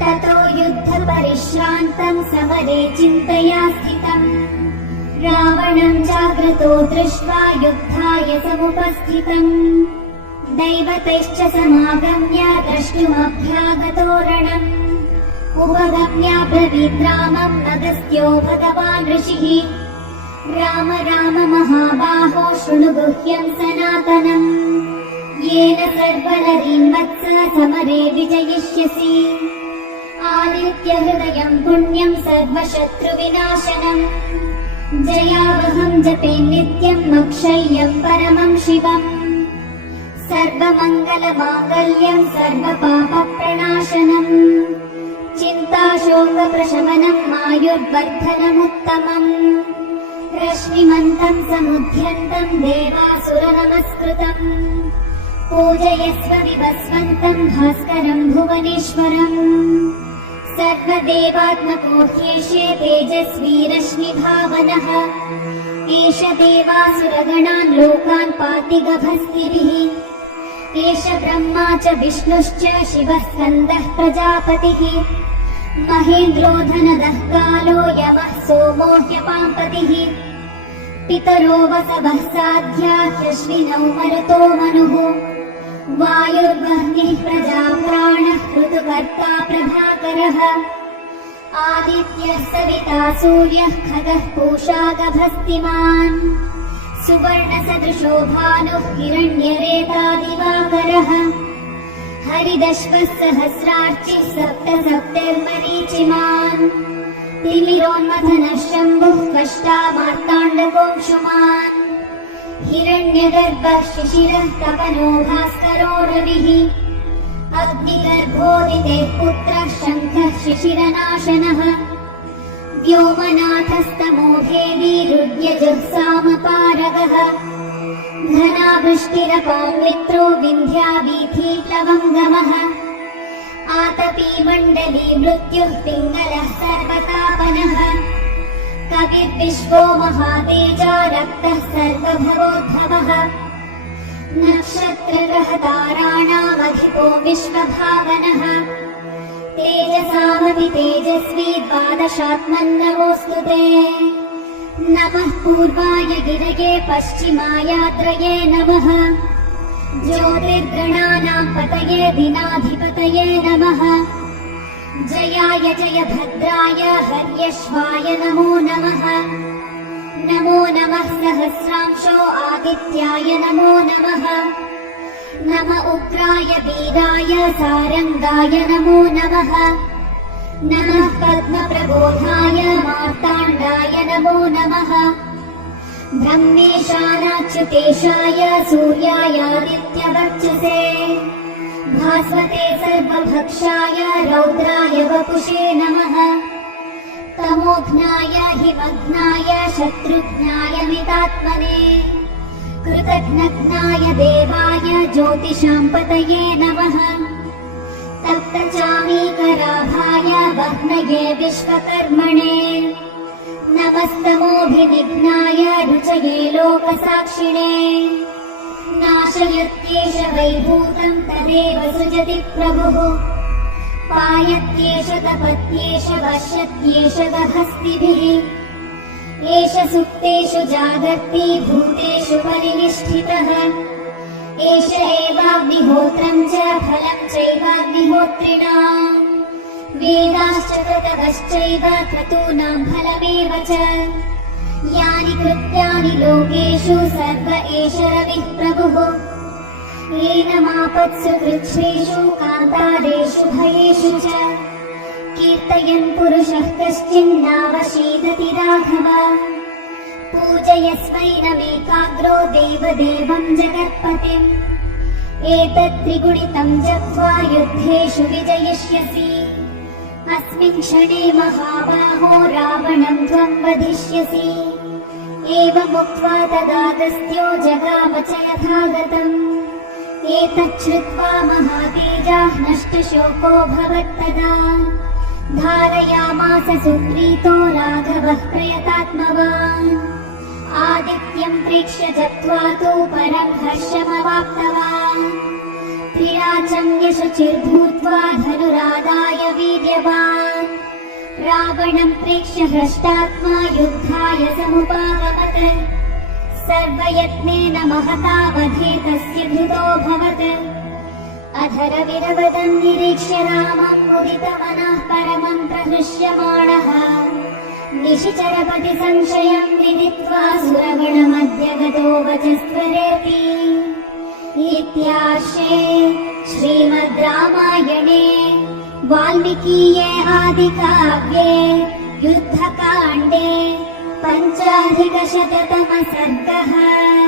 ततो युद्धपरिश्रान्तं समरे चिन्तया स्थितम् रावणं जाग्रतो दृष्ट्वा युद्धाय समुपस्थितम् दैवतैश्च समागम्य द्रष्टुमभ्यागतो रणम् उपगम्याब्रवीत् रामम् अगस्त्यो भगवान् ऋषिः राम राम महाबाहो शृणु गुह्यं सनातनम् येन सर्वनरीं वत्स समरे विजयिष्यसि आदित्यहृदयं पुण्यं सर्वशत्रुविनाशनम् जयावहं जपे नित्यम् अक्षय्यं परमं शिवम् सर्वमङ्गलमाङ्गल्यं सर्वपापप्रणाशनम् चिन्ताशोकप्रशमनम् आयुर्वर्धनमुत्तमम् रश्मिमन्तं समुद्यन्तं देवासुरनमस्कृतम् पूजयस्व विवस्वन्तं भास्करं भुवनेश्वरम् सर्वदेवात्मको ह्येषे तेजस्वी रश्मिभावनः एष देवासुरगणान् लोकान् पाति गभस्तिभिः एष ब्रह्मा च विष्णुश्च शिवः स्कन्दः प्रजापतिः महेन्द्रो धनदः कालो यमः सोमो ह्यपाम्पतिः पितरो वसवः साध्या ह्यश्विनौ मरुतो मनुः वायुर्वह्निः प्रजाप्राणः ऋतुकर्ता प्रभाकरः आदित्यः सविता सूर्यः खगः पूषा गभस्तिमान् सुवर्णसदृशो भानुः हिरण्यरेता दिवाकरः हरिदश्वः सहस्रार्चिः सप्त सप्तर्मरीचिमान् तिमिरोन्मथनः शम्भुः कष्टा मार्ताण्डकोऽंशुमान् हिरण्यगर्भः शिशिरः तपनो भास्करो रविः अग्निगर्भोदितेः पुत्रः शङ्खः शिशिरनाशनः व्योमनाथस्तमो भेदी रुद्यजः सामपारगः घनावृष्टिरपामित्रो विन्ध्यावीथीप्लवङ्गमः आतपी मण्डली मृत्युः पिङ्गलः सर्वतापनः कविर्विश्वो महातेजा रक्तः सर्वभवोद्भवः नक्षत्रग्रहताराणामधिपो विश्वभावनः तेजसामपि तेजस्वी द्वादशात्मन्नमोऽस्तु ते नमः पूर्वाय गिरये पश्चिमायात्रये नमः ज्योतिर्गणानां पतये दिनाधिपतये नमः जयाय जय भद्राय हर्यश्वाय नमो नमः नमो नमः सहस्रांशो आदित्याय नमो नमः नम उग्राय वीराय सारङ्गाय नमो नमः नमः पद्मप्रबोधाय मार्ताण्डाय नमो नमः ब्रह्मेशानाच्युतेशाय सूर्यायादित्यवर्चसे भास्वते सर्वभक्षाय रौद्राय वपुषे नमः तमोघ्नाय हिमघ्नाय शत्रुघ्नाय मितात्मने कृतघ्नघ्नाय देवाय ज्योतिषां पतये नमः तप्तचामीकराभाय वह्नये विश्वकर्मणे नमस्तमोभिनिघ्नाय रुचये लोकसाक्षिणे नाशयत्येष वैभूतं तदेव सृजति प्रभुः पायत्येष तपत्येष वश्यत्येष गभस्तिभिः एष सुप्तेषु जागर्ति भूतेषु परिनिष्ठितः एष एवाग्निहोत्रं च फलं चैवाग्निहोत्रिणाम् वेदाश्च क्रतवश्चैव क्रतूनां फलमेव च यानि कृत्यानि लोकेषु सर्व एष रविः प्रभुः एनमापत्सु कृच्छ्रेषु कान्तारेषु भयेषु च कीर्तयन् पुरुषः कश्चिन्नावशीदति राघव पूजयस्वैनमेकाग्रो देवदेवं जगत्पतिम् एतत्त्रिगुणितं जप्त्वा युद्धेषु विजयिष्यसि अस्मिन् क्षणे महाबाहो रावणं त्वं वधिष्यसि एवमुक्त्वा तदागस्त्यो जगाम च यथागतम् एतच्छ्रुत्वा महातेजाः नष्टशोको भवत्तदा धारयामास सुप्रीतो राघवः प्रयतात्मवान् आदित्यं प्रेक्ष्य जप्त्वा तु परं हर्षमवाप्तवान् त्रिराचं यशुचिर्भूत्वा धनुरादाय वीर्यवान् रावणं प्रेक्ष्य हृष्टात्मा युद्धाय समुपागमत् सर्वयत्नेन महता वधे तस्य धृतोऽभवत् अधरविरवदन् निरीक्ष्य रामं मुदितमनः परमं प्रहृष्यमाणः निशिचरपति संशयं विदित्वा सुरगणमध्य गतो वचस्त्वरेति इत्यार्षे श्रीमद् रामायणे वाल्मीकीये आदिकाव्ये युद्धकाण्डे 5,000 सर्गः।